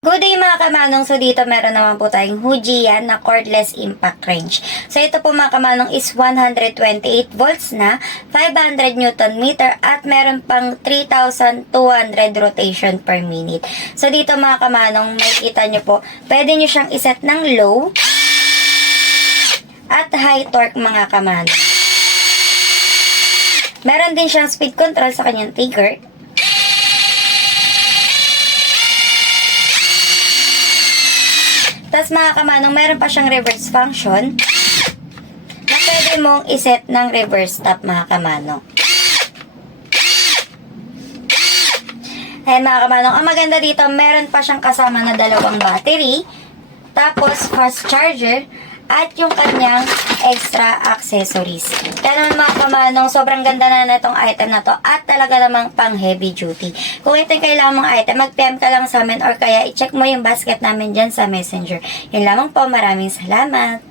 Good day mga kamanong. So dito meron naman po tayong Hujian na cordless impact wrench. So ito po mga kamanong is 128 volts na, 500 Newton meter at meron pang 3,200 rotation per minute. So dito mga kamanong, makikita nyo po, pwede nyo siyang iset ng low at high torque mga kamanong. Meron din siyang speed control sa kanyang trigger. Tapos mga kamanong, meron pa siyang reverse function na pwede mong iset ng reverse stop mga kamanong. Ayan mga kamanong, ang maganda dito, meron pa siyang kasama na dalawang battery, tapos fast charger, at yung kanyang extra accessories. Kaya naman mga kamanong, sobrang ganda na itong item na to at talaga namang pang heavy duty. Kung ito yung kailangan mong item, mag-PM ka lang sa amin or kaya i-check mo yung basket namin dyan sa messenger. Yun lamang po, maraming salamat.